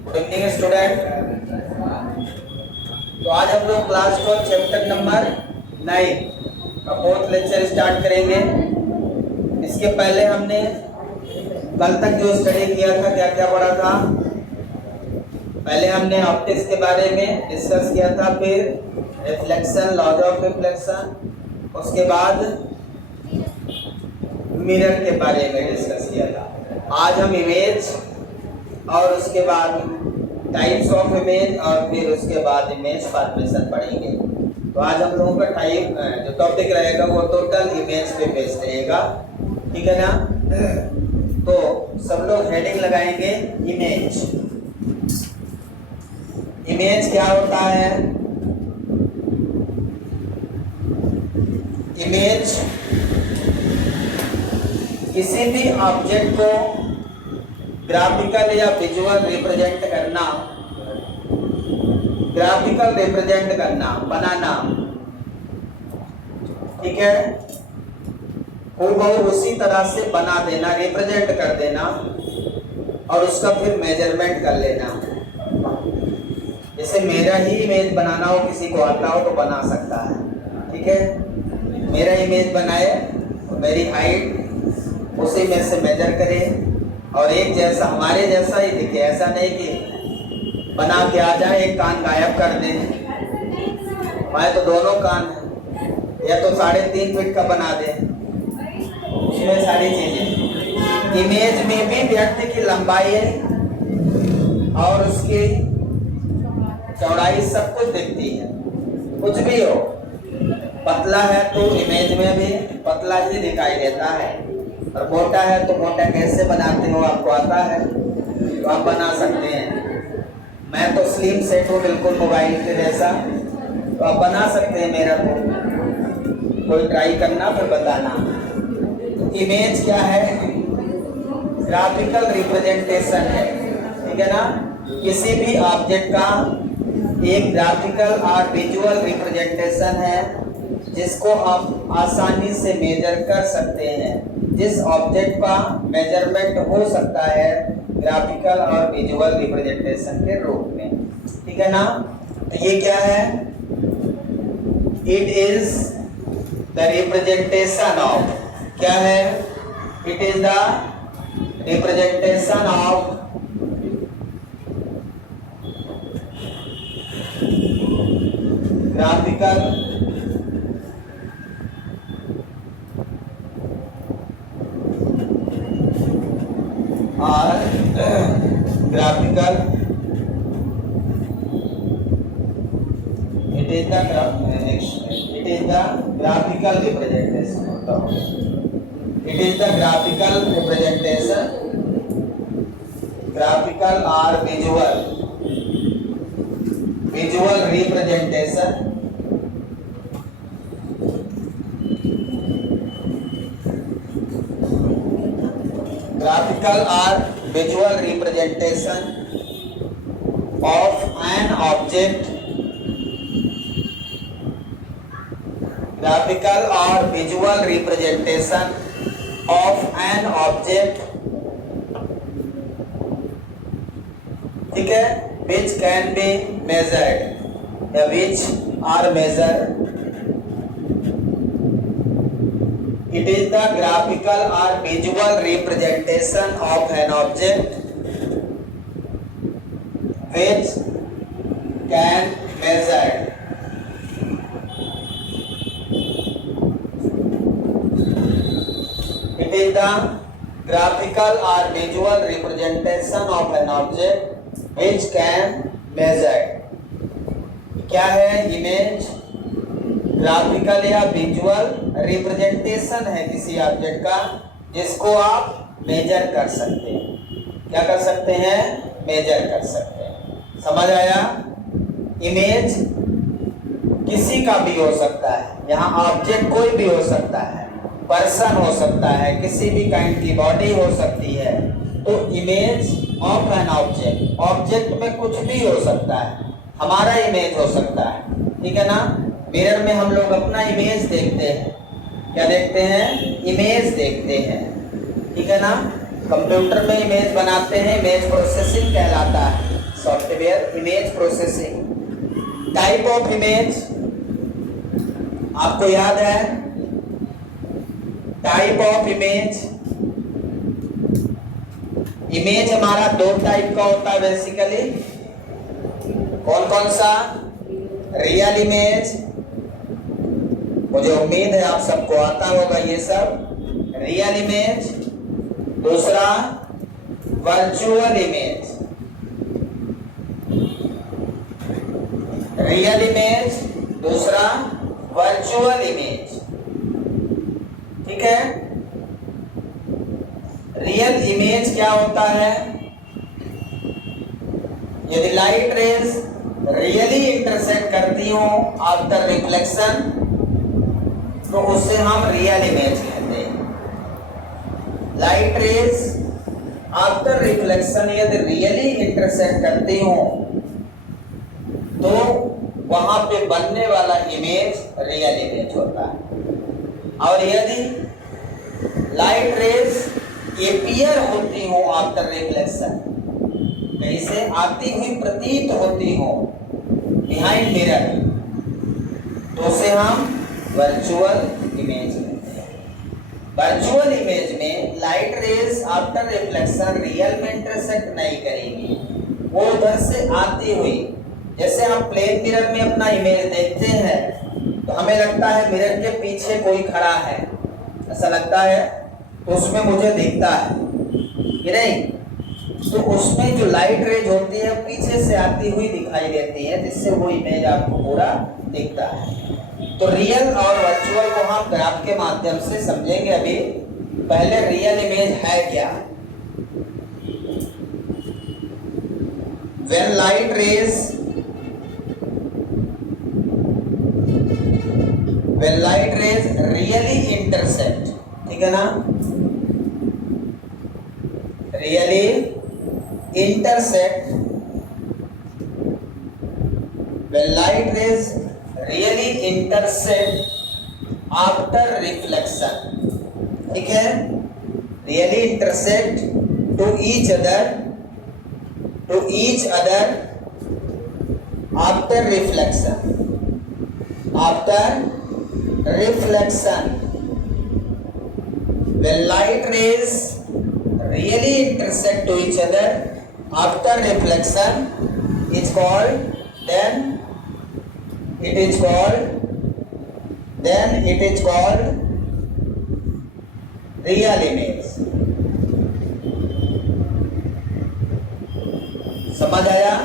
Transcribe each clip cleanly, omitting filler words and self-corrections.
Good evening student. तो आज हम लोग क्लास 12 चैप्टर नंबर 9 का फोर्थ लेक्चर स्टार्ट करेंगे। इसके पहले हमने कल तक जो स्टडी किया था, क्या क्या पढ़ा था। पहले हमने ऑप्टिक्स के बारे में डिस्कस किया था, फिर रिफ्लेक्शन, लॉज ऑफ रिफ्लेक्शन, उसके बाद मिरर के बारे में डिस्कस किया था। आज हम इमेज और उसके बाद टाइप्स ऑफ इमेज और फिर उसके बाद इमेज फॉर्मेशन पढ़ेंगे। तो आज हम लोगों का टाइप जो टॉपिक रहेगा वो टोटल इमेज पे बेस्ड रहेगा, ठीक है ना। तो सब लोग हेडिंग लगाएंगे इमेज। इमेज क्या होता है? इमेज किसी भी ऑब्जेक्ट को ग्राफिकल या विजुअल रिप्रेजेंट करना, ग्राफिकल रिप्रेजेंट करना, बनाना, ठीक है। हूबहू उसी तरह से बना देना, रिप्रेजेंट कर देना और उसका फिर मेजरमेंट कर लेना। जैसे मेरा ही इमेज बनाना हो, किसी को आता हो तो बना सकता है, ठीक है। मेरा इमेज बनाए, मेरी हाइट उसी में से मेजर करें और एक जैसा, हमारे जैसा ही दिखे। ऐसा नहीं कि बना के आ जाए, एक कान गायब कर दे। मैं तो दोनों कान है, या तो 3.5 फीट का बना दे, उसमें सारी चीजें। इमेज में भी व्यक्ति की लंबाई है और उसकी चौड़ाई सब कुछ दिखती है। कुछ भी हो, पतला है तो इमेज में भी पतला ही दिखाई देता है, और मोटा है तो मोटा कैसे बनाते हो आपको आता है तो आप बना सकते हैं। मैं तो स्लिम सेट हूँ बिल्कुल मोबाइल के जैसा, तो आप बना सकते हैं। मेरा तो कोई ट्राई करना फिर बताना। तो इमेज क्या है? ग्राफिकल रिप्रेजेंटेशन है, ठीक है ना। किसी भी ऑब्जेक्ट का एक ग्राफिकल और विजुअल रिप्रेजेंटेशन है जिसको आप आसानी से मेजर कर सकते हैं। जिस ऑब्जेक्ट का मेजरमेंट हो सकता है ग्राफिकल और विजुअल रिप्रेजेंटेशन के रूप में, ठीक है ना। तो ये क्या है? It is the representation of, क्या है? It is the representation of graphical और graphical, it is the graphical representation होता है। It is the graphical representation, graphical और visual representation graphical or visual representation of an object, graphical or visual representation of an object, ठीक है, which can be measured या which are measured. It is the graphical or visual representation of an object which can measure. It is the graphical or visual representation of an object which can measure. क्या है image? Graphical या visual representation है किसी object का जिसको आप major कर सकते हैं। क्या कर सकते हैं? मेजर कर सकते हैं। समझ आया? इमेज किसी का भी हो सकता है, यहाँ ऑब्जेक्ट कोई भी हो सकता है, पर्सन हो सकता है, किसी भी काइंड की बॉडी हो सकती है। तो image of an object, object में कुछ भी हो सकता है, हमारा इमेज हो सकता है, ठीक है ना। मिरर में हम लोग अपना इमेज देखते हैं। क्या देखते हैं? इमेज देखते हैं, ठीक है ना। कंप्यूटर में इमेज बनाते हैं, इमेज प्रोसेसिंग कहलाता है। Behaviour, image processing. Type of image आपको याद है, टाइप ऑफ इमेज, इमेज हमारा दो टाइप का होता है बेसिकली। कौन कौन सा? रियल इमेज, मुझे उम्मीद है आप सबको आता होगा ये सब। रियल इमेज, दूसरा वर्चुअल इमेज। रियल इमेज, दूसरा वर्चुअल इमेज। ठीक है। रियल इमेज क्या होता है? यदि लाइट रेज रियली इंटरसेक्ट करती हो आफ्टर रिफ्लेक्शन, तो उससे हम रियल इमेज कहते हैं। लाइट रेज आफ्टर रिफ्लेक्शन यदि रियली इंटरसेक्ट करती हो तो वहां पे बनने वाला इमेज रियल इमेज होता है। और यदि लाइट रेज एपियर होती हो आफ्टर रिफ्लेक्शन, कहीं से आती हुई प्रतीत होती हो बिहाइंड मिरर, तो उसे हम वर्चुअल इमेज कहते हैं। वर्चुअल इमेज में light rays after reflection real में इंटरसेक्ट नहीं करेगी, वो उधर से आती हुई, जैसे हम प्लेन मिरर में अपना इमेज देखते हैं तो हमें लगता है मिरर के पीछे कोई खड़ा है, ऐसा लगता है, तो उसमें मुझे दिखता है कि नहीं, तो उसमें जो लाइट रेज होती है पीछे से आती हुई दिखाई देती है, जिससे वो इमेज आपको पूरा दिखता है। तो रियल और वर्चुअल को हम ग्राफ के माध्यम से समझेंगे। अभी पहले रियल इमेज है क्या? When light rays really intersect, ठीक है ना, really intersect, when light rays really intersect after reflection, ठीक है, really intersect to each other after reflection. When light rays really intersect to each other after reflection, it's called, then it is called real image. समझ आया?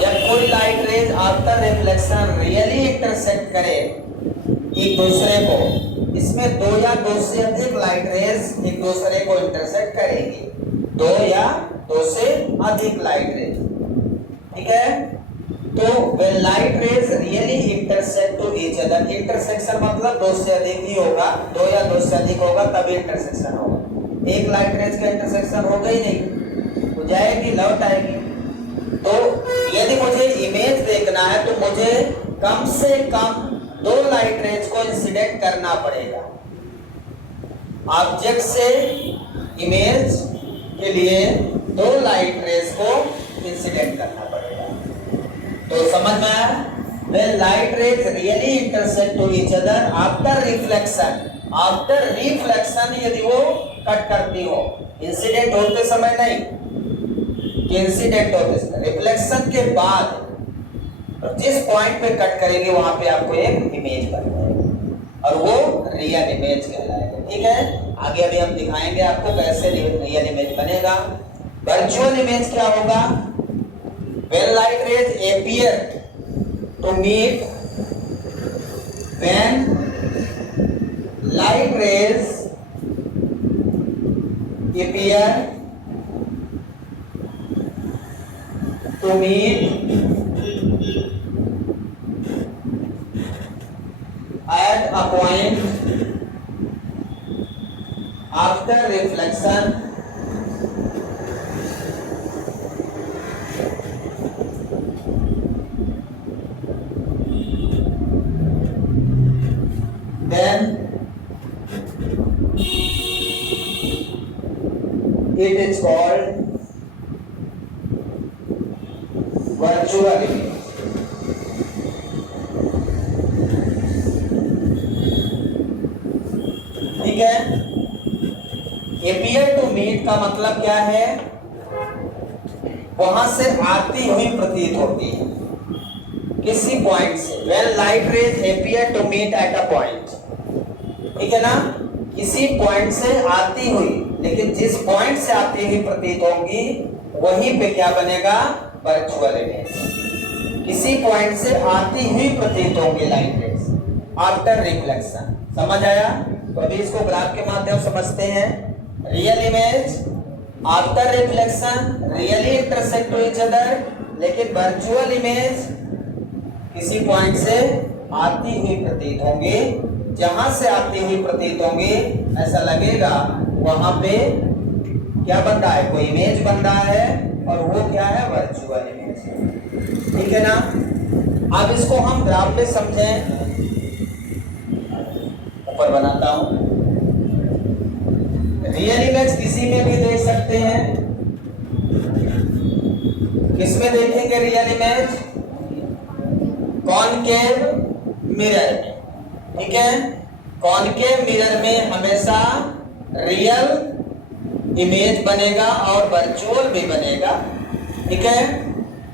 जब कोई light raise after reflection really intersect करे एक दूसरे को, इसमें दो या दो से अधिक लाइट रेज एक दूसरे को इंटरसेक्ट करेंगी, दो या दो से अधिक लाइट रेज, ठीक है। तो when light rays really intersect to each other, intersection मतलब दो से अधिक ही होगा, दो या दो से अधिक होगा तभी इंटरसेक्शन होगा। एक लाइट रेज का इंटरसेक्शन होगा ही नहीं, हो जाएगी, लौट आएगी। तो यदि मुझे इमेज देखना है तो मुझे कम से कम दो लाइट रेज को इंसिडेंट करना पड़ेगा। ऑब्जेक्ट से इमेज के लिए दो लाइट रेज को इंसिडेंट करना पड़ेगा। तो समझ में आया? When light rays really intersect to each other after reflection, यदि वो कट करती हो, इंसिडेंट होते समय नहीं, इंसिडेंट होते समय, रिफ्लेक्शन के बाद जिस पॉइंट पे कट करेगी वहां पे आपको एक इमेज बन जाएगी और वो रियल इमेज कहलाएगा। ठीक है, आगे अभी हम दिखाएंगे आपको कैसे रियल इमेज बनेगा। वर्चुअल इमेज क्या होगा? When light rays appear to meet, when light rays appear to meet at a point after reflection, then it is called virtual image. ठीक है, अपीयर टू मीट का मतलब क्या है? वहां से आती हुई प्रतीत होती है किसी पॉइंट से। When light rays appear to meet at a point, ठीक है ना, किसी पॉइंट से आती हुई, लेकिन जिस पॉइंट से आती हुई प्रतीत होंगी वहीं पे क्या बनेगा? Virtual image. किसी पॉइंट से आती हुई प्रतीत होंगी लाइट रेज आफ्टर रिफ्लेक्शन। समझ आया? तो अभी इसको ग्राफ के माध्यम समझते हैं। Real image after reflection really intersect to each other, लेकिन वर्चुअल इमेज किसी पॉइंट से आती हुई प्रतीत होंगी। जहां से आती हुई प्रतीत होंगी ऐसा लगेगा वहां पे क्या बन रहा है? कोई इमेज बन रहा है, और वो क्या है? Virtual image. ठीक है ना? अब इसको हम ग्राफ पे समझें। ऊपर बनाता हूं। रियल इमेज किसी में भी देख सकते हैं। किसमें देखेंगे रियल इमेज? कॉनकेव मिरर में। ठीक है, कॉनकेव मिरर में हमेशा रियल इमेज बनेगा और वर्चुअल भी बनेगा। ठीक है,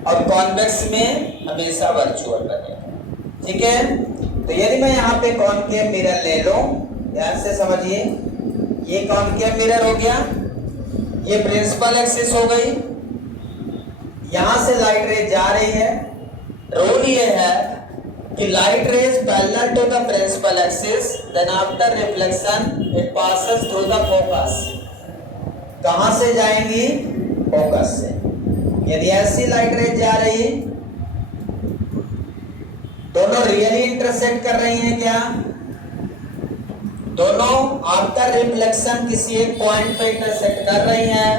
और कॉन्वेक्स में हमेशा वर्चुअल बनेगा। ठीक है, तो यदि मैं यहाँ पे कॉनकेव मिरर ले लूं, ध्यान से समझिए, ये कॉनकेव मिरर हो गया, ये प्रिंसिपल एक्सिस हो गई, यहां से लाइट रेज जा रही है। रूल ये है कि light rays parallel to the principal axis, then after reflection it passes through the focus. कहां से जाएंगी? फोकस से। यदि ऐसी लाइट रेज जा रही, दोनों रियली इंटरसेक्ट कर रही हैं क्या? दोनों आफ्टर रिफ्लेक्शन किसी एक पॉइंट पे इंटरसेक्ट कर रही हैं,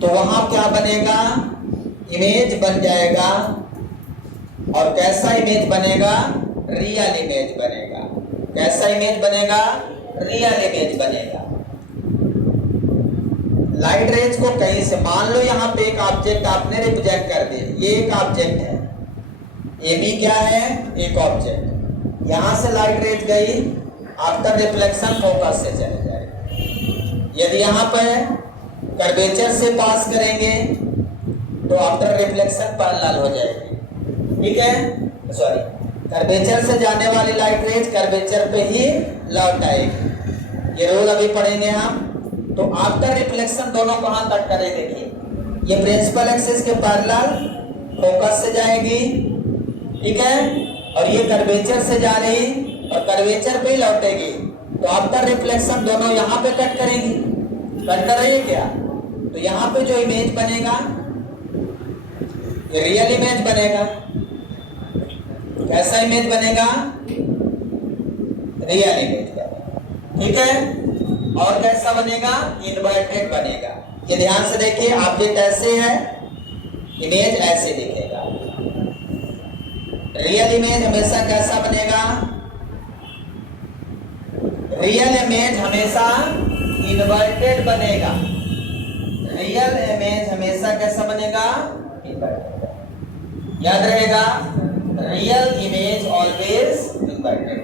तो वहां क्या बनेगा? इमेज बन जाएगा। और कैसा इमेज बनेगा? रियल इमेज बनेगा। कैसा इमेज बनेगा? रियल इमेज बनेगा। लाइट रेज को कहीं से, मान लो यहाँ पे एक ऑब्जेक्ट आपने रिप्रेजेंट कर दिया, ये एक ऑब्जेक्ट है, ये भी क्या है? एक ऑब्जेक्ट। यहां से लाइट रेज गई, आफ्टर रिफ्लेक्शन फोकस से चले जाएगी। यदि यहाँ पर कर्वेचर से पास करेंगे तो आफ्टर रिफ्लेक्शन पैरेलल हो जाएगी। ठीक है, सॉरी, कर्वेचर से जाने वाली लाइट रेज कर्वेचर पे ही लौट आएगी। ये रूल अभी पढ़ेंगे हम। तो आफ्टर रिफ्लेक्शन दोनों कहां कट करे? देखिए, ये प्रिंसिपल एक्सिस के पैरेलल फोकस से जाएगी। ठीक है, और ये कर्वेचर से जा रही और कर्वेचर पे ही लौटेगी। तो आफ्टर रिफ्लेक्शन दोनों यहाँ पे कट करेंगी। कट कर रही है क्या? तो यहाँ पे जो इमेज बनेगा ये रियल इमेज बनेगा। कैसा इमेज बनेगा? रियल इमेज बनेगा। ठीक है, और कैसा बनेगा? इन्वर्टेड बनेगा। ये ध्यान से देखिए, ऑब्जेक्ट ऐसे है, इमेज ऐसे दिखेगा। रियल इमेज हमेशा कैसा बनेगा? रियल इमेज हमेशा इन्वर्टेड बनेगा। रियल इमेज हमेशा कैसा बनेगा? इन्वर्टेड। याद रहेगा, रियल इमेज ऑलवेज इन्वर्टेड।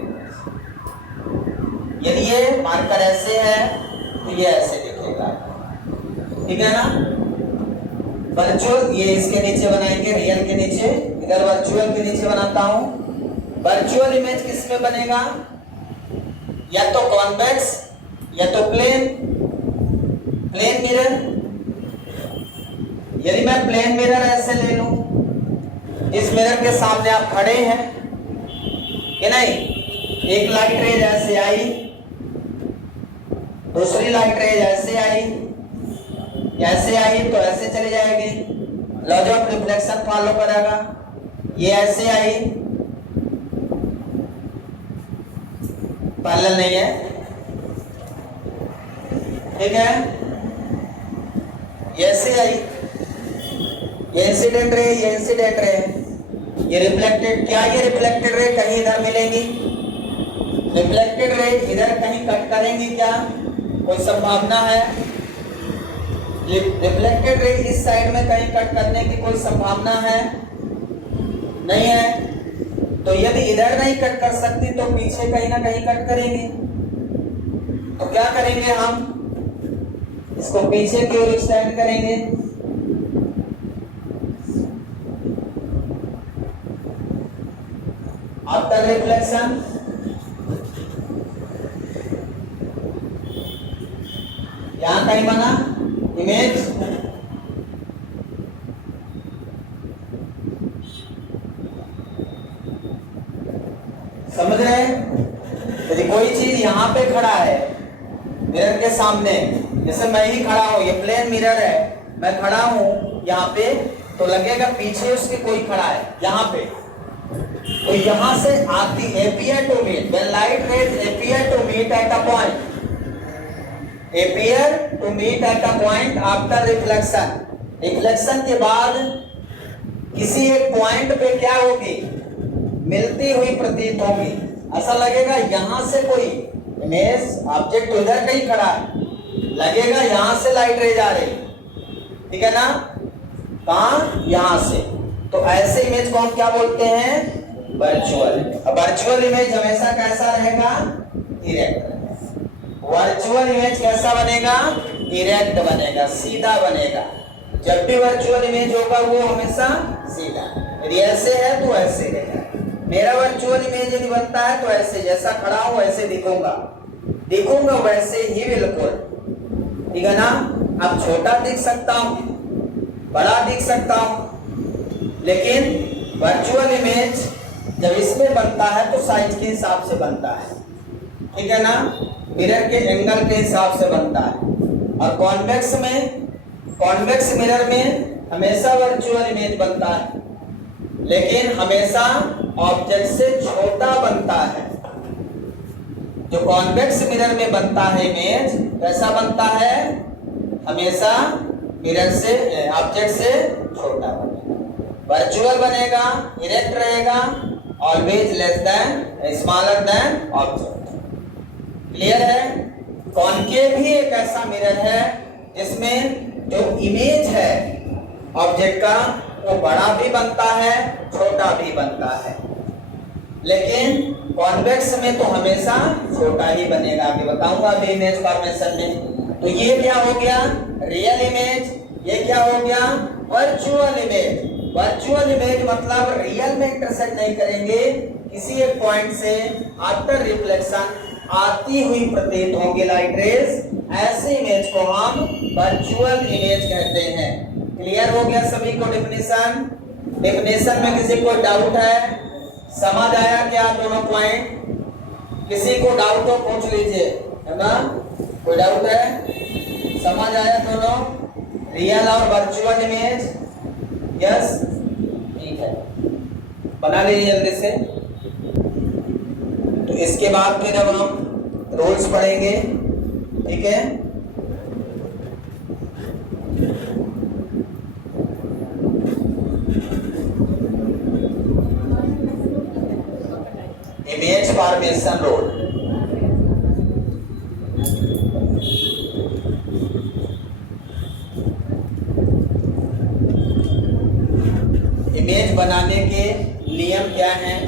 यदि ये मार्कर ऐसे है तो ये ऐसे दिखेगा। ठीक है ना? वर्चुअल ये इसके नीचे बनाएंगे, रियल के नीचे, इधर वर्चुअल के नीचे बनाता हूं। वर्चुअल इमेज किस में बनेगा? या तो कॉन्वेक्स या तो प्लेन मिरर। यदि मैं प्लेन मिरर ऐसे ले लूं, इस मिरर के सामने आप खड़े हैं कि नहीं, एक लाइट रेज ऐसे आई, दूसरी लाइट रेज ऐसे आई तो ऐसे चली जाएगी, लॉज ऑफ रिफ्लेक्शन फॉलो करेगा। ये ऐसे आई, पैरेलल नहीं है। ठीक है, ये ऐसे आई, ये इंसिडेंट रे, ये इंसिडेंट रे, ये रिफ्लेक्टेड। क्या ये रिफ्लेक्टेड रे कहीं इधर मिलेंगी? रिफ्लेक्टेड रे इधर कहीं कट करेंगी क्या? कोई संभावना है? रिफ्लेक्टेड रे इस साइड में कहीं कट करने की कोई संभावना है? नहीं है। तो यदि इधर नहीं कट कर सकती तो पीछे कहीं ना कहीं कट करेंगे। तो क्या करेंगे हम? इसको पीछे की ओर एक्सटेंड करेंगे। आफ्टर रिफ्लेक्शन यहां कहीं बना इमेज, समझ रहे हैं? यदि कोई चीज यहां पे खड़ा है मिरर के सामने, जैसे मैं ही खड़ा हूं, ये प्लेन मिरर है, मैं खड़ा हूं यहाँ पे, तो लगेगा पीछे उसके कोई खड़ा है यहाँ पे। तो यहां से आती appear to meet when light rays appear to meet at a point, appear to meet at a point after reflection, reflection के बाद किसी एक पॉइंट पे क्या होगी? मिलती हुई प्रतीत होगी। ऐसा लगेगा यहां से कोई इमेज ऑब्जेक्ट इधर कहीं खड़ा है, लगेगा यहां से लाइट रे जा रही, ठीक है ना? कहां? यहां से। तो ऐसे इमेज को हम क्या बोलते हैं? वर्चुअल। वर्चुअल इमेज हमेशा कैसा रहेगा? इरेक्ट। वर्चुअल इमेज कैसा बनेगा? इरेक्ट बनेगा, सीधा बनेगा। जब भी वर्चुअल इमेज होगा वो हमेशा सीधा। यदि ऐसे है तो ऐसे रहेगा। मेरा वर्चुअल इमेज यदि बनता है तो ऐसे, जैसा खड़ा हूं ऐसे दिखूंगा वैसे ही बिल्कुल, ठीक है ना? अब छोटा दिख सकता हूं, बड़ा दिख सकता हूं, लेकिन वर्चुअल इमेज जब इसमें बनता है तो साइज के हिसाब से बनता है, ठीक है ना? मिरर के एंगल के हिसाब से बनता है। और कॉन्वेक्स मिरर में हमेशा वर्चुअल इमेज बनता है, लेकिन हमेशा ऑब्जेक्ट से छोटा बनता है। जो कॉन्वेक्स मिरर में बनता है इमेज, कैसा बनता है? हमेशा मिरर से ऑब्जेक्ट से छोटा बनेगा। वर्चुअल बनेगा, इरेक्ट रहेगा, always less than smaller than object. Clear है? कॉनकेव भी एक ऐसा मिरर है जिसमें जो इमेज है ऑब्जेक्ट का वो बड़ा भी बनता है, छोटा भी बनता है, लेकिन कॉन्वेक्स में तो हमेशा छोटा ही बनेगा। आगे बताऊंगा अभी इमेज फॉर्मेशन में। तो ये क्या हो गया? Real image. ये क्या हो गया? Virtual image. वर्चुअल इमेज मतलब रियल में इंटरसेक्ट नहीं करेंगे, किसी एक पॉइंट से आफ्टर रिफ्लेक्शन आती हुई प्रतीत होंगी लाइट रेज, ऐसे इमेज को हम वर्चुअल इमेज कहते हैं। क्लियर हो गया सभी को डेफिनेशन में किसी को डाउट है? समझ आया क्या दोनों पॉइंट? किसी को डाउट हो पूछ लीजिए, है ना? कोई डाउट है? समझ आया दोनों, रियल और वर्चुअल इमेज? यस, ठीक है, बना लीजिए जल्दी से। तो इसके बाद फिर अब हम रूल्स पढ़ेंगे, ठीक है? Image formation rule. इमेज बनाने के नियम क्या हैं?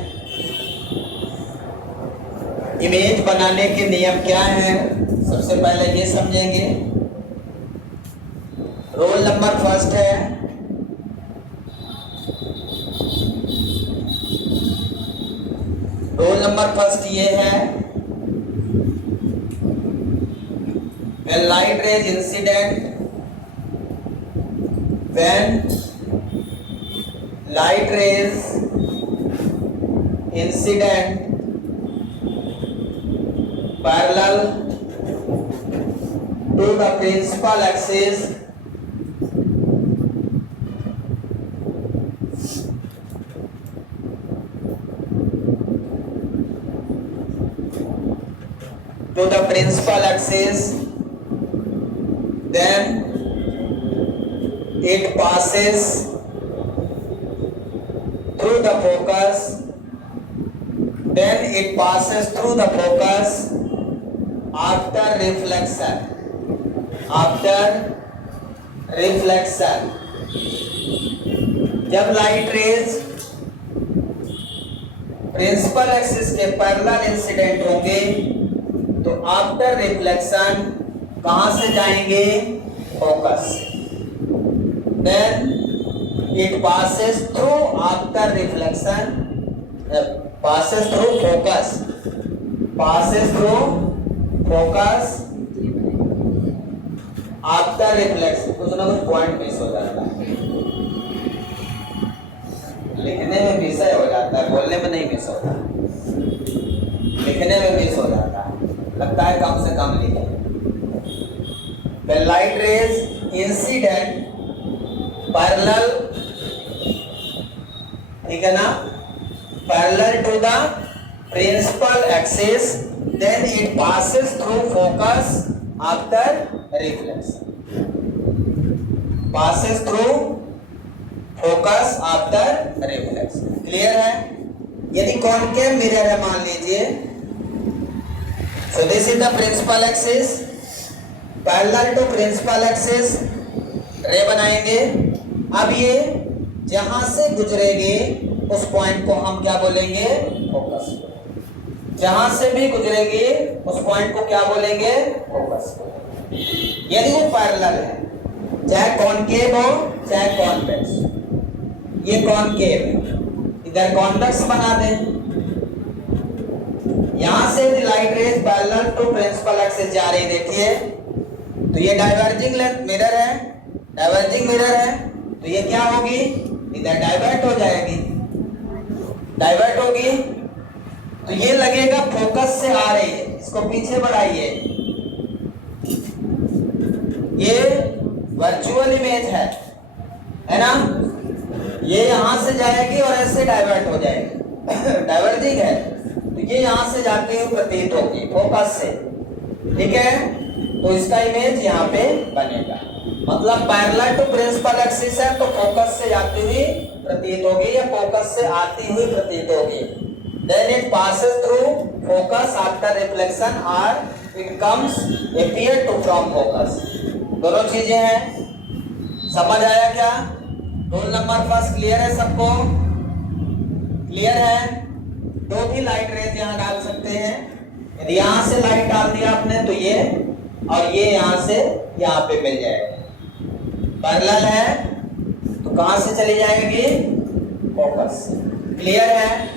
इमेज बनाने के नियम क्या हैं? सबसे पहले ये समझेंगे। रोल नंबर फर्स्ट है, रोल नंबर फर्स्ट ये है, when light rays incident, when light rays incident parallel to the principal axis then it passes through the focus, then it passes through the focus after reflection, after reflection. जब light rays principal axis के parallel incident होंगे तो after reflection कहां से जाएंगे? Focus से। Then it passes through after reflection, passes through focus, passes through focus after reflection। कुछ ना कुछ पॉइंट मिस हो जाता है, लिखने में मिस हो जाता है, बोलने में नहीं मिस होता, लिखने में मिस हो जाता है, लगता है कम से कम लिखे। The light rays incident parallel, ठीक है ना, parallel to the principal axis, then it passes through focus after reflection, passes through focus after reflection। Clear है? यदि कॉनकेव मिरर है मान लीजिए, so this is the principal axis, parallel to principal axis रे बनाएंगे। अब ये जहां से गुजरेगी उस पॉइंट को हम क्या बोलेंगे? फोकस। जहां से भी गुजरेगी उस पॉइंट को क्या बोलेंगे? फोकस। यदि वो पैरेलल है, चाहे कॉनकेव हो चाहे कॉन्वेक्स, ये कॉनकेव है, इधर कॉन्वेक्स बना दें। यहां से light rays parallel to principal axis जा रही, देखिए, तो ये डाइवर्जिंग मिरर है, डाइवर्जिंग मिरर है, तो ये क्या होगी? इधर डाइवर्ट हो जाएगी, डाइवर्ट होगी, तो ये लगेगा फोकस से आ रही है, इसको पीछे बढ़ाइए, ये वर्चुअल इमेज है ना, ये यहां से जाएगी और ऐसे डाइवर्ट हो जाएगी, डाइवर्जिंग है, तो ये यहां से जाती हुई प्रतीत होगी फोकस से, ठीक है, तो इसका इमेज यहाँ पे बनेगा। मतलब पैरेलल टू प्रिंसिपल एक्सिस है तो फोकस से जाती हुई प्रतीत होगी या फोकस से आती हुई प्रतीत होगी। Then it passes through focus after reflection और it comes appear to from focus. दोनों चीजें हैं, समझ आया क्या? रोल नंबर फर्स्ट क्लियर है सबको? क्लियर है? दो भी लाइट रेज यहाँ डाल सकते हैं, यदि यहाँ से लाइट डाल दिया आपने तो ये और ये यहां से यहां पे मिल जाएगा। पैरेलल है तो कहां से चली जाएगी? फोकस। क्लियर है?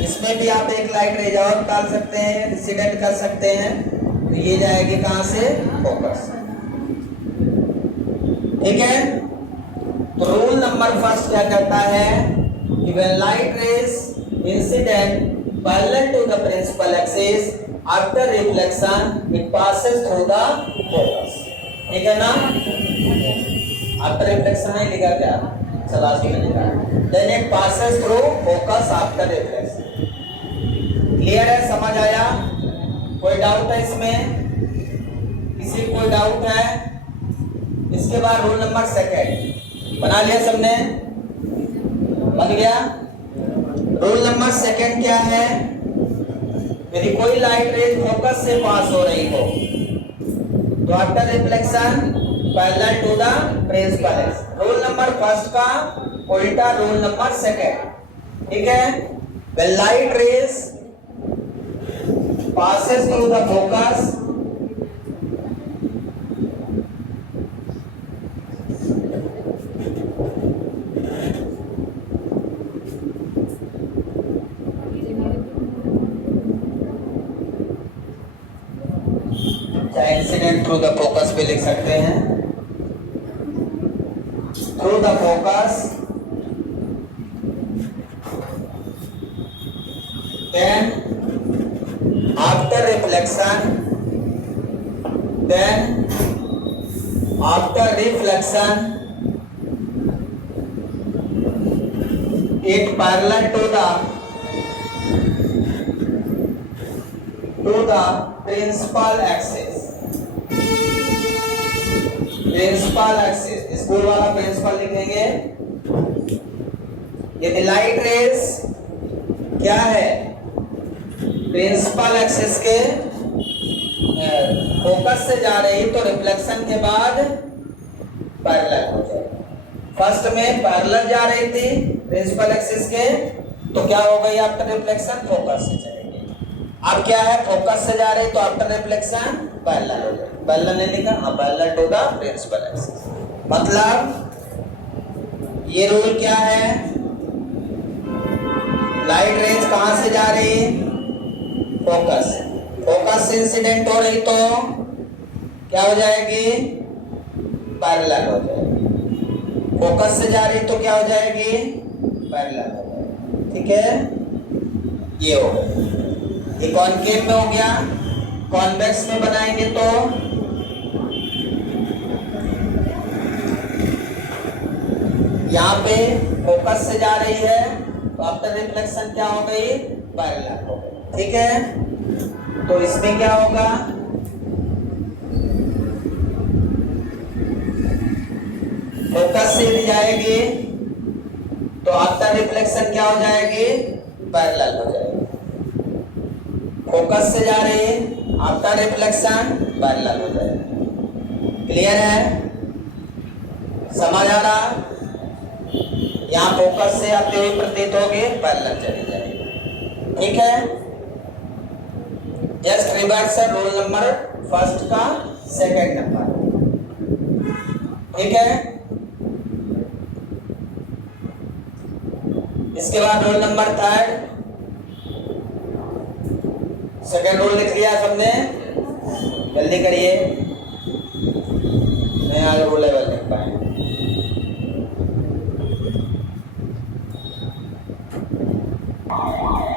इसमें भी आप एक लाइट रेज और डाल सकते हैं, इंसिडेंट कर सकते हैं, तो ये जाएगी कहां से? फोकस। ठीक है, तो रूल नंबर फर्स्ट क्या कहता है कि when light rays incident parallel to the principal axis after reflection it passes through the focus. ठीक है ना? आफ्टर रिफ्लेक्शन है लिखा क्या? चला में लिखा है। Then it passes through focus after reflection. Clear है? समझ आया? कोई डाउट है इसमें? किसी कोई डाउट है? इसके बाद रूल नंबर सेकंड बना लिया सबने? बन गया? रूल नंबर सेकंड क्या है? यदि कोई लाइट रेज फोकस से पास हो रही हो तो after reflection parallel to the principal axis. Rule number first का उल्टा रूल नंबर सेकंड। ठीक है, the light rays passes through the focus चाहे इंसिडेंट थ्रू द फोकस भी लिख सकते हैं, through the focus, then after reflection, then after reflection it parallel to the principal axis. Principal axis, school वाला principal लिखेंगे। यदि लाइट रेज क्या है? प्रिंसिपल एक्सिस के फोकस से जा रही तो रिफ्लेक्शन के बाद पैरेलल हो जाएगी। फर्स्ट में पैरेलल जा रही थी प्रिंसिपल एक्सिस के, तो क्या हो गई आफ्टर रिफ्लेक्शन फोकस से चलेगी। अब क्या है, फोकस से जा रही तो आफ्टर रिफ्लेक्शन पैरेलल हो जाएगी। पैरेलल ने लिखा, हाँ parallel to the principal axis. मतलब ये रूल क्या है, लाइट रेंज कहां से जा रही, फोकस, फोकस से इंसिडेंट हो रही तो क्या हो जाएगी, पैरेलल हो जाएगी। फोकस से जा रही तो क्या हो जाएगी, पैरेलल हो जाएगी। ठीक है, ये हो गया। ये कॉनकेव में हो गया। कॉन्वेक्स में बनाएंगे तो यहाँ पे फोकस से जा रही है तो आफ्टर रिफ्लेक्शन क्या हो गई, पैरेलल हो गई। ठीक है, तो इसमें क्या होगा, फोकस से भी जाएगी तो आफ्टर रिफ्लेक्शन क्या हो जाएगी, पैरेलल हो जाएगी। फोकस से जा रही है, आफ्टर रिफ्लेक्शन पैरेलल हो जाएगी। क्लियर है, समझ आ रहा, यहाँ फोकस से आते हुए प्रतीत होगी, पैरेलल चली जाएगी। ठीक है, जस्ट रिवर्स है रोल नंबर फर्स्ट का सेकंड नंबर। ठीक है, इसके बाद roll number third, second roll लिख लिया सबने, जल्दी करिए, मैं आज रोल लेवल लिख पाए।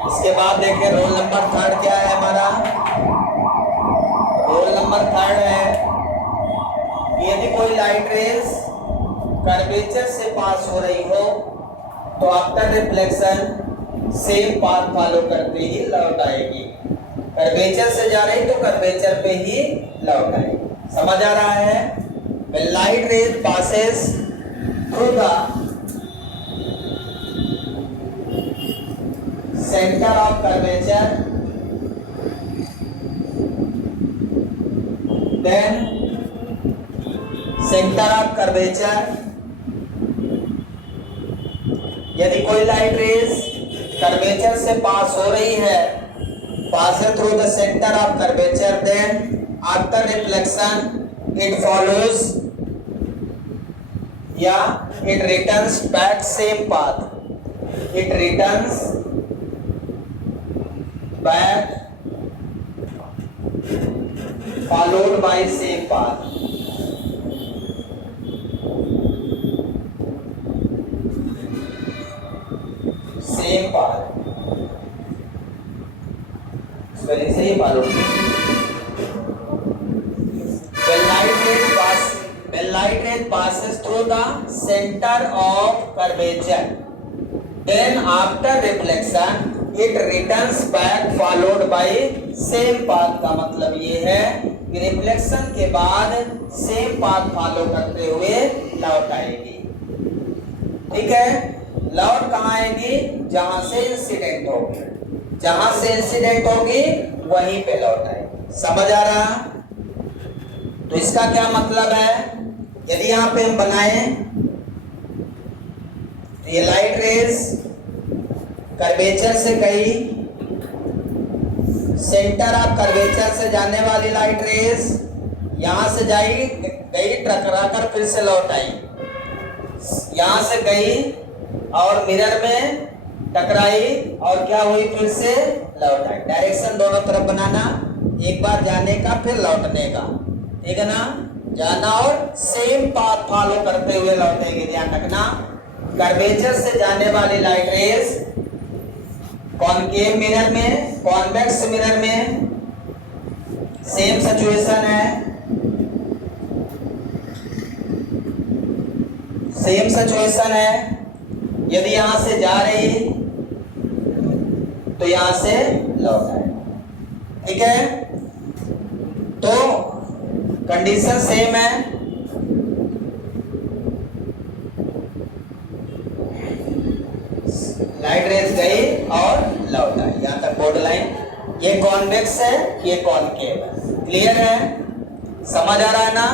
इसके बाद देखिए रोल नंबर थर्ड क्या है हमारा, रोल नंबर थर्ड है, यदि कोई लाइट रेज कर्वेचर से पास हो रही हो तो after reflection same path follow करते ही लौट आएगी। कर्वेचर से जा रही तो कर्वेचर पे ही लौट आएगी। समझ आ रहा है, when light rays passes through the center of curvature, then center of curvature, यदि कोई लाइट रेज कर्वेचर से पास हो रही है, pass through the centre of curvature, then after reflection it follows या it returns back same path, it returns back followed by same path। same path spelling सही follow. When light ray passes through the center of curvature, then after reflection it returns back followed by same path। का मतलब ये है कि reflection के बाद same path follow करते हुए लौट आएगी। ठीक है, लौट कहाँ आएगी, जहां से इंसिडेंट होगी, जहां से इंसिडेंट होगी वहीं पे लौट आएगी। समझ आ रहा, तो इसका क्या मतलब है, यदि यहां पे हम बनाएं तो ये लाइट रेज कर्वेचर से गई, सेंटर ऑफ कर्वेचर से जाने वाली लाइट रेज यहां से गई टकरा कर फिर से लौट आई, यहां से गई और मिरर में टकराई और क्या हुई, फिर से लौट आई। डायरेक्शन दोनों तरफ बनाना, एक बार जाने का फिर लौटने का, ठीक है ना, जाना और सेम पाथ फॉलो करते हुए लौटेंगे। ध्यान रखना, कर्वेचर से जाने वाली लाइट रेज कॉनकेव मिरर में, कॉन्वेक्स मिरर में सेम सिचुएशन है, सेम सिचुएशन है। यदि यहां से जा रही तो यहां से लौट आए। ठीक है, तो कंडीशन सेम है। लाइट रेज गई और लौट आई, यहां तक बोर्ड लाइन। ये कॉन्वेक्स है, ये कॉनकेव है। क्लियर है, समझ आ रहा है ना।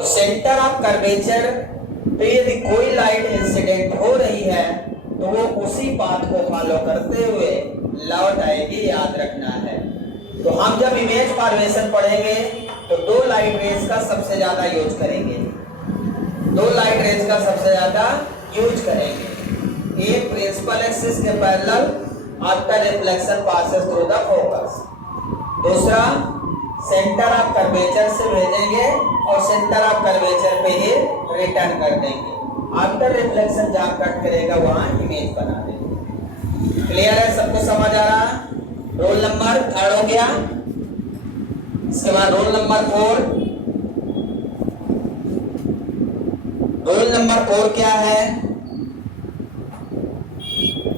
तो सेंटर ऑफ कर्वेचर पे यदि कोई लाइट इंसिडेंट हो रही है तो वो उसी पाथ को फॉलो करते हुए लौट आएगी, याद रखना है। तो हम जब इमेज फॉर्मेशन पढ़ेंगे तो दो लाइट रेज का सबसे ज्यादा यूज करेंगे, दो लाइट रेज का सबसे ज्यादा यूज करेंगे। एक प्रिंसिपल एक्सिस के parallel after reflection passes through the focus, दूसरा सेंटर ऑफ कर्वेचर से भेजेंगे और सेंटर ऑफ कर्वेचर पे ही रिटर्न कर देंगे। आफ्टर रिफ्लेक्शन जहां कट करेगा वहां इमेज बना देंगे। क्लियर है, सबको समझ आ रहा? रोल नंबर 3 हो गया। इसके बाद रोल नंबर 4। रोल नंबर 4 क्या है?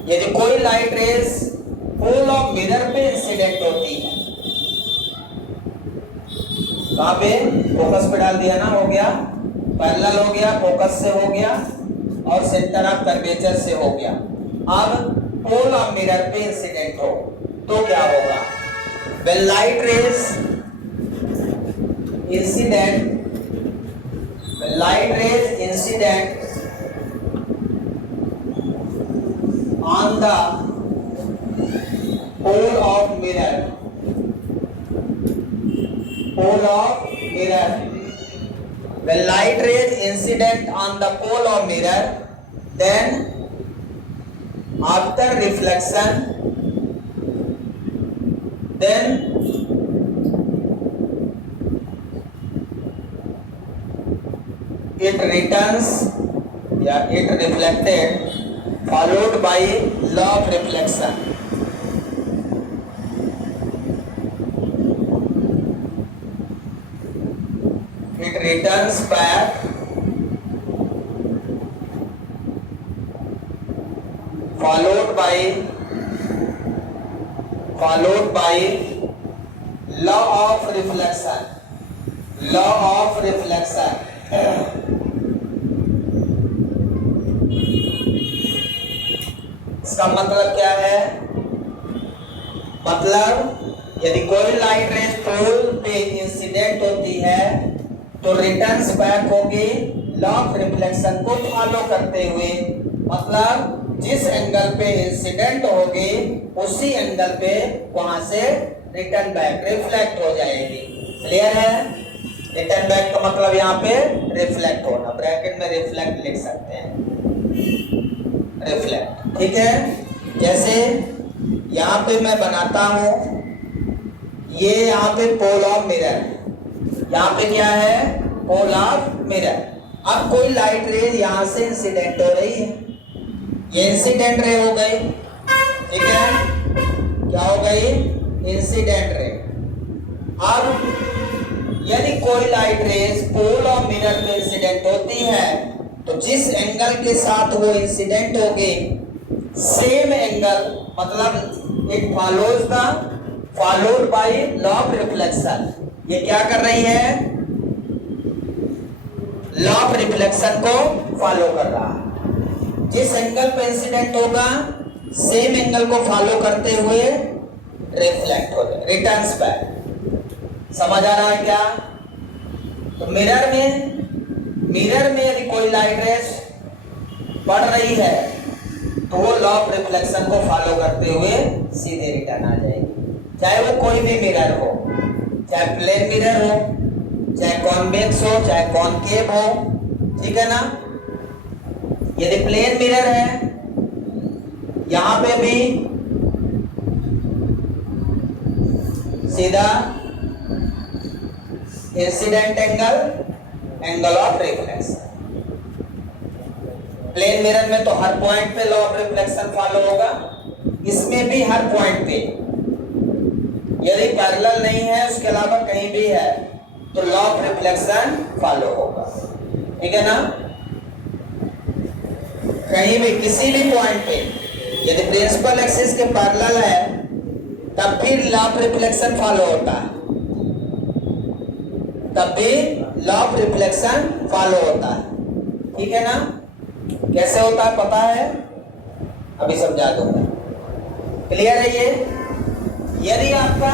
यदि कोई light rays pole of mirror पे इंसिडेंट होती है, कहां पे? फोकस पे डाल दिया ना, हो गया, पैरेलल हो गया, फोकस से हो गया और सेंटर ऑफ कर्वेचर से हो गया। अब पोल ऑफ मिरर पे इंसिडेंट हो तो क्या होगा? When light rays incident on the pole of mirror, when light rays incident on the pole of mirror, then after reflection, then it returns, it reflected, followed by law of reflection. It returns back, followed by law of reflection. इसका मतलब क्या है? मतलब यदि कोई light rays पोल पे incident होती है तो रिटर्न्स बैक होगी लॉ ऑफ रिफ्लेक्शन को फॉलो करते हुए। मतलब जिस एंगल पे इंसिडेंट होगी उसी एंगल पे वहां से रिटर्न बैक रिफ्लेक्ट हो जाएगी। क्लियर है? रिटर्न बैक का मतलब यहाँ पे रिफ्लेक्ट होना, ब्रैकेट में रिफ्लेक्ट लिख सकते हैं, रिफ्लेक्ट। ठीक है, जैसे यहाँ पे मैं बनाता हूं, ये यहाँ पे पोल ऑफ मिरर, यहाँ पे क्या है? Pole of mirror. अब कोई लाइट रे यहाँ से इंसिडेंट हो रही है, ये इंसिडेंट रे हो गई। ठीक है, क्या हो गई? Incident ray. अब यदि कोई light rays pole of mirror पे इंसिडेंट होती है तो जिस एंगल के साथ वो इंसिडेंट होगी सेम एंगल, मतलब it followed by law of reflection. ये क्या कर रही है? लॉ ऑफ रिफ्लेक्शन को फॉलो कर रहा है। जिस एंगल पे इंसिडेंट होगा सेम एंगल को फॉलो करते हुए रिफ्लेक्ट हो जाए, रिटर्न्स बैक। समझ आ रहा है क्या? तो मिरर में यदि कोई लाइट रेस पड़ रही है तो वो लॉ ऑफ रिफ्लेक्शन को फॉलो करते हुए सीधे रिटर्न आ जाएगी। चाहे वो कोई भी मिरर हो, चाहे प्लेन मिरर हो, चाहे कॉन्वेक्स हो, चाहे कॉनकेव हो। ठीक है ना? यदि प्लेन मिरर है, यहां पे भी सीधा incident angle of reflection. Plane mirror में तो हर पॉइंट पे लॉ ऑफ रिफ्लेक्शन फॉलो होगा, इसमें भी हर पॉइंट पे। यदि पैरेलल नहीं है, उसके अलावा कहीं भी है तो लॉ ऑफ रिफ्लेक्शन फॉलो होगा। ठीक है ना? कहीं भी किसी भी पॉइंट पे यदि प्रिंसिपल एक्सिस के पैरेलल है तब भी लॉ ऑफ रिफ्लेक्शन फॉलो होता है, तब भी लॉ ऑफ रिफ्लेक्शन फॉलो होता है। ठीक है ना? कैसे होता है पता है? अभी समझा दूंगा। क्लियर है ये? यदि आपका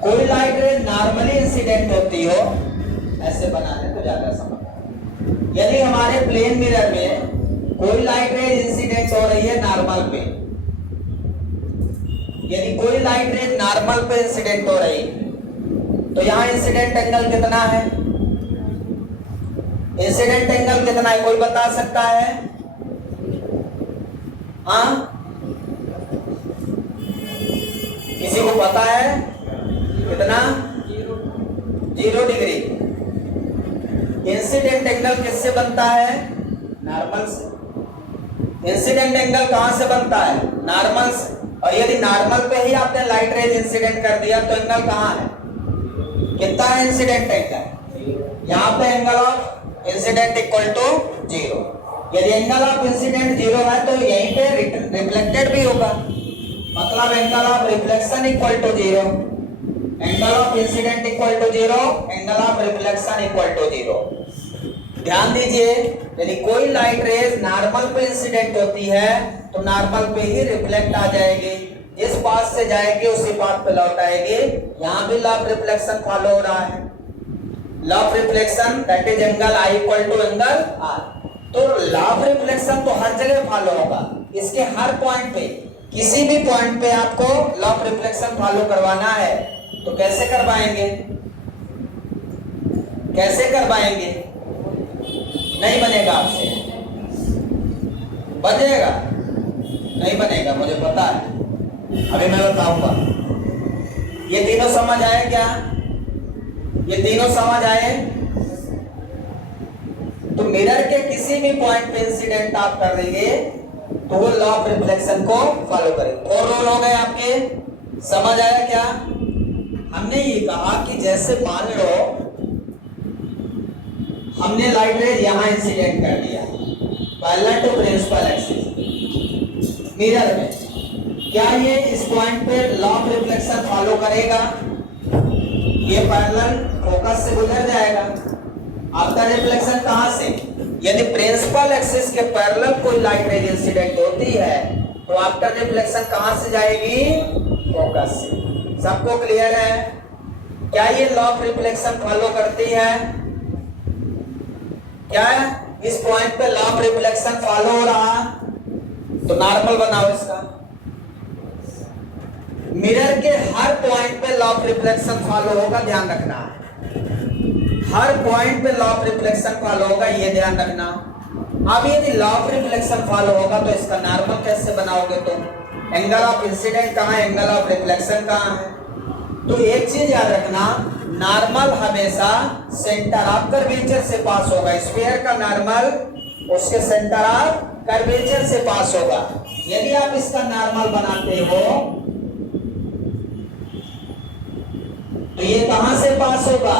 कोई लाइट रे नॉर्मली इंसिडेंट होती हो, ऐसे बनाने तो ज्यादा समझ। यदि हमारे प्लेन मिरर में कोई लाइट रे इंसिडेंट हो रही है नॉर्मल पे, यदि कोई लाइट रे नॉर्मल पे इंसिडेंट हो रही, तो यहां इंसिडेंट एंगल कितना है? इंसिडेंट एंगल कितना है कोई बता सकता है? हाँ, किसी को पता है कितना? 0 डिग्री। इंसिडेंट एंगल किससे बनता है? नॉर्मल से। इंसिडेंट एंगल कहां से बनता है? नॉर्मल से। और यदि नॉर्मल पे ही आपने लाइट रेज इंसिडेंट कर दिया तो एंगल कहां है? कितना है इंसिडेंट एंगल? यहां पे angle of incident equal to 0। यदि एंगल ऑफ इंसिडेंट 0 है तो यहीं पे रिफ्लेक्टेड भी होगा, मतलब angle of reflection equal to 0, angle of incident equal to 0, angle of reflection equal to 0। ध्यान दीजिए, यदि कोई लाइट रेज नॉर्मल पे इंसिडेंट होती है तो नॉर्मल पे ही रिफ्लेक्ट आ जाएगी, जिस पाथ से जाएगी उसी पाथ पे लौट आएगी। यहां भी लॉ ऑफ रिफ्लेक्शन फॉलो हो रहा है। Law of reflection that is angle I equal to angle R. तो लॉ ऑफ रिफ्लेक्शन तो हर जगह फॉलो होगा, इसके हर पॉइंट पे, किसी भी पॉइंट पे आपको लॉ ऑफ रिफ्लेक्शन फॉलो करवाना है तो कैसे करवाएंगे? कैसे करवाएंगे? नहीं बनेगा आपसे, बनेगा नहीं बनेगा, मुझे पता है, अभी मैं बताऊंगा। ये तीनों समझ आए क्या? ये तीनों समझ आए? तो मिरर के किसी भी पॉइंट पे इंसिडेंट आप कर देंगे तो वो लॉ ऑफ रिफ्लेक्शन को फॉलो करेगा। और रोल हो गए आपके, समझ आया क्या? हमने ये कहा कि जैसे मान लो हमने लाइट रेज यहां इंसिडेंट कर दिया parallel to principal axis mirror में, क्या ये इस पॉइंट पे लॉ ऑफ रिफ्लेक्शन फॉलो करेगा? ये पैरेलल फोकस से गुजर जाएगा। आफ्टर रिफ्लेक्शन कहां से? यदि प्रिंसिपल एक्सिस के पैरेलल कोई लाइट रेज इंसिडेंट होती है तो आफ्टर रिफ्लेक्शन कहां से जाएगी? फोकस से। सबको क्लियर है? क्या ये लॉ ऑफ रिफ्लेक्शन फॉलो करती है? क्या इस पॉइंट पे लॉ ऑफ रिफ्लेक्शन फॉलो हो रहा? तो नॉर्मल बनाओ इसका। मिरर के हर पॉइंट पे लॉ ऑफ रिफ्लेक्शन फॉलो होगा, ध्यान रखना। हर पॉइंट पे लॉ ऑफ रिफ्लेक्शन फॉलो होगा, ये ध्यान रखना। अब यदि लॉ ऑफ रिफ्लेक्शन फॉलो होगा तो इसका नॉर्मल कैसे बनाओगे तुम? एंगल ऑफ इंसिडेंट कहां है, एंगल ऑफ रिफ्लेक्शन कहां है? तो एक चीज याद रखना, नॉर्मल हमेशा सेंटर ऑफ कर्वेचर से पास होगा। स्फीयर का नॉर्मल उसके सेंटर ऑफ कर्वेचर से पास होगा। यदि आप इसका नॉर्मल बनाते हो तो ये कहां से पास होगा?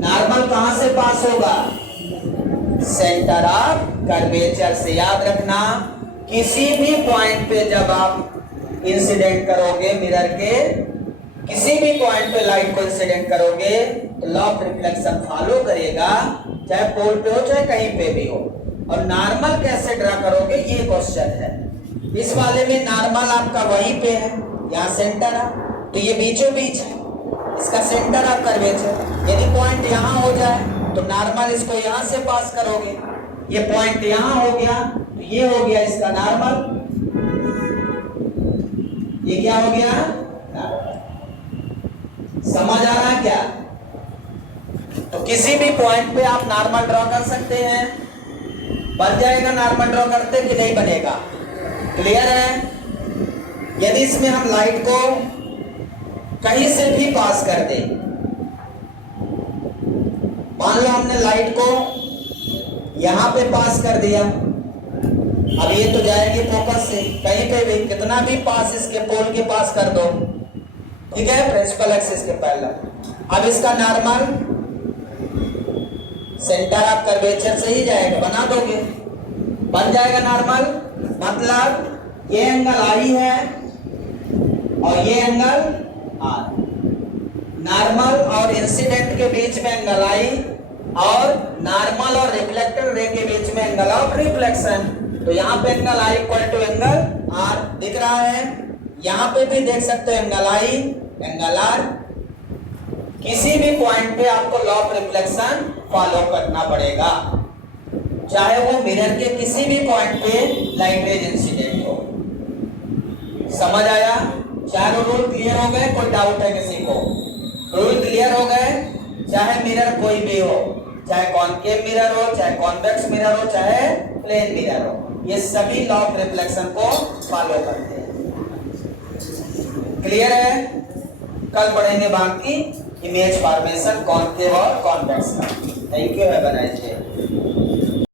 नॉर्मल कहां से पास होगा? सेंटर ऑफ कर्वेचर से। याद रखना, किसी भी पॉइंट पे जब आप इंसिडेंट करोगे मिरर के, किसी भी पॉइंट पे लाइट को इंसिडेंट करोगे तो लॉ ऑफ रिफ्लेक्शन फॉलो करेगा, चाहे पोल पे हो चाहे कहीं पे भी हो। और नॉर्मल कैसे ड्रा करोगे ये क्वेश्चन है। इस वाले में नॉर्मल आपका वहीं पे है, यहाँ सेंटर है, तो ये बीचों बीच है, इसका सेंटर ऑफ कर्वेचर। यदि पॉइंट यहाँ हो जाए तो नॉर्मल इसको यहाँ से पास करोगे, ये पॉइंट यहाँ हो गया तो ये हो गया इसका नॉर्मल, ये क्या हो गया? समझ आ रहा है क्या? तो किसी भी पॉइंट पे आप नॉर्मल ड्रॉ कर सकते हैं। बन जाएगा नॉर्मल ड्रॉ करते कि नहीं बनेगा? क्लियर है? यदि इसमें हम लाइट को कहीं से भी पास कर दें, मान लो हमने लाइट को यहां पे पास कर दिया, अब ये तो जाएगी फोकस से कहीं पे भी, कितना भी पास इसके पोल के पास कर दो, ठीक है, प्रिंसिपल एक्सिस के पैरेलल। अब इसका नॉर्मल सेंटर ऑफ कर्वेचर से ही जाएगा, बना दोगे, बन जाएगा नॉर्मल। मतलब ये एंगल आई है और ये एंगल आर, नॉर्मल और इंसिडेंट के बीच में एंगल आई और नॉर्मल और रिफ्लेक्टेड रे के बीच में एंगल ऑफ रिफ्लेक्शन। तो यहाँ पे angle I equal to angle R दिख रहा है, यहाँ पे भी देख सकते हो एंगल आई एंगल आर, किसी भी पॉइंट पे आपको लॉ ऑफ रिफ्लेक्शन फॉलो करना पड़ेगा, चाहे वो मिरर के किसी भी पॉइंट पे लाइट रेज इंसिडेंट हो। समझ आया? चारों रूल क्लियर हो गए? कोई डाउट है किसी को? रूल क्लियर हो गए? चाहे मिरर कोई भी हो, चाहे कॉनकेव मिरर हो, चाहे कॉन्वेक्स मिरर हो, चाहे प्लेन मिरर हो, ये सभी लॉ ऑफ रिफ्लेक्शन को फॉलो करते हैं। क्लियर है? कल पढ़ेंगे बाकी इमेज फॉर्मेशन कॉनकेव और कॉन्वेक्स का। Thank you, have a nice day.